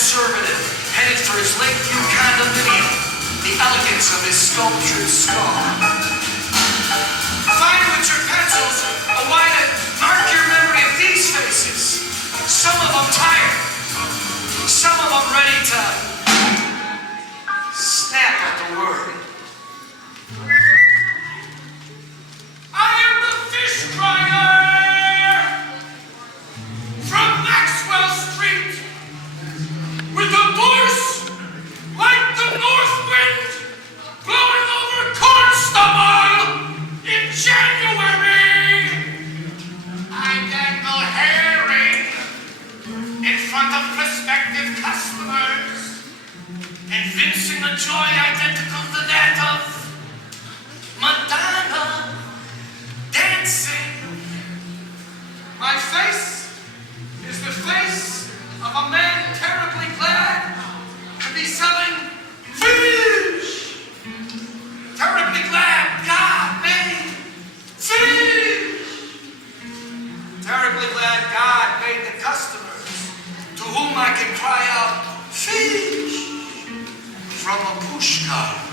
conservative, headed for his Lakeview condominium, the elegance of his sculptured skull. Find with your pencils a way to mark your memory of these faces. Some of them tired, some of them ready to snap at the word. I am the fish crier from Maxwell Street, with a voice like the north wind blowing over Cornstable in January. I dangle herring in front of prospective customers, evincing a joy identical to that of Madonna dancing. My face is the face of a man terribly glad to be selling fish. Terribly glad God made fish. Terribly glad God made the customers to whom I can cry out fish from a pushcart.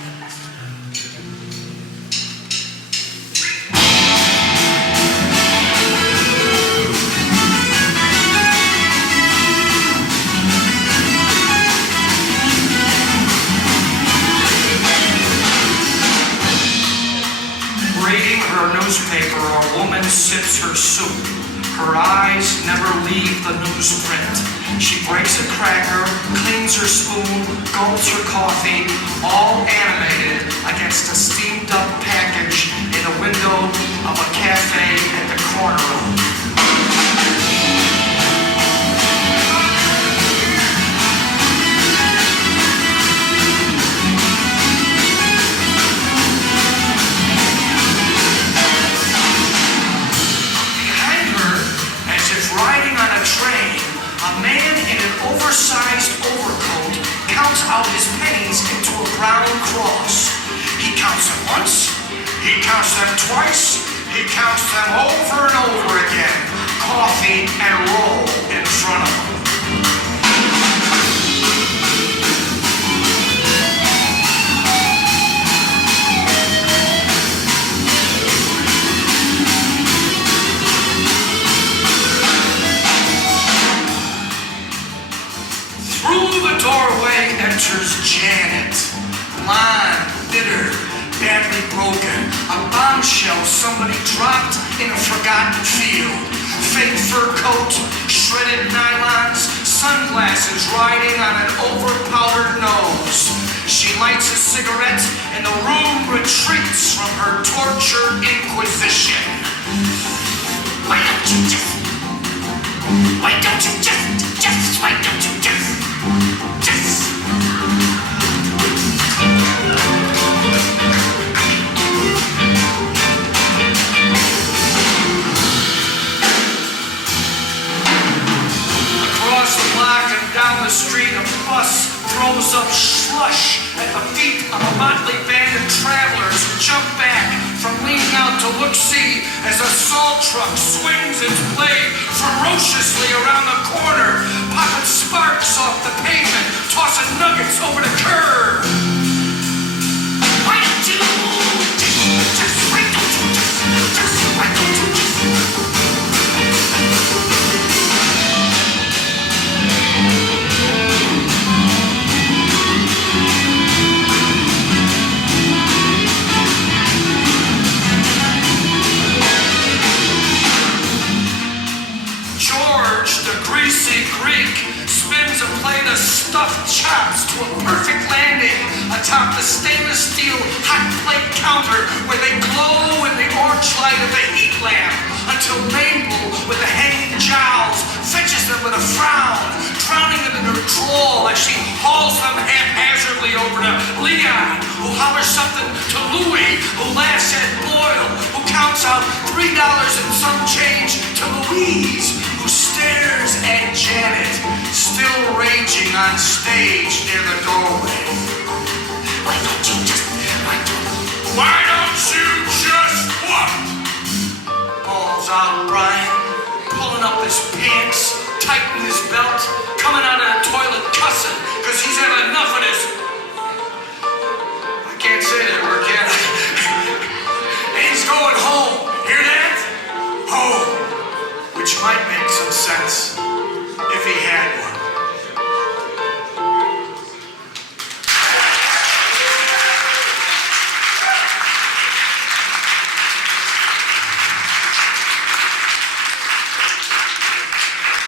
Reading her newspaper, a woman sips her soup. Her eyes never leave the newsprint. She breaks a cracker, cleans her spoon, gulps her coffee, all animated against a steamed up package in a window of a cafe at the corner of. Riding on a train, a man in an oversized overcoat counts out his pennies into a brown cross. He counts them once, he counts them twice, he counts them over and over again. Coffee and a roll in front of him. Doorway enters Janet, blonde, bitter, badly broken, a bombshell somebody dropped in a forgotten field. Fake fur coat, shredded nylons, sunglasses riding on an over-powdered nose. She lights a cigarette and the room retreats from her torture inquisition. Why don't you just Across the block and down the street, a bus throws up slush at the feet of a motley band of travelers who jump back from leaning out to look-see as a salt truck swings its blade ferociously around the corner, popping sparks off the pavement, tossing nuggets over the curb. Why don't you stuffed chops to a perfect landing atop the stainless steel hot plate counter where they glow in the orange light of the heat lamp until Mabel, with the hanging jowls, fetches them with a frown, drowning them in her drawl as she hauls them haphazardly over to Leon, who hollers something to Louie, who laughs at Boyle, who counts out $3 and some change to Louise, who stares at Janet, still raging on stage near the doorway. Why don't you just... Why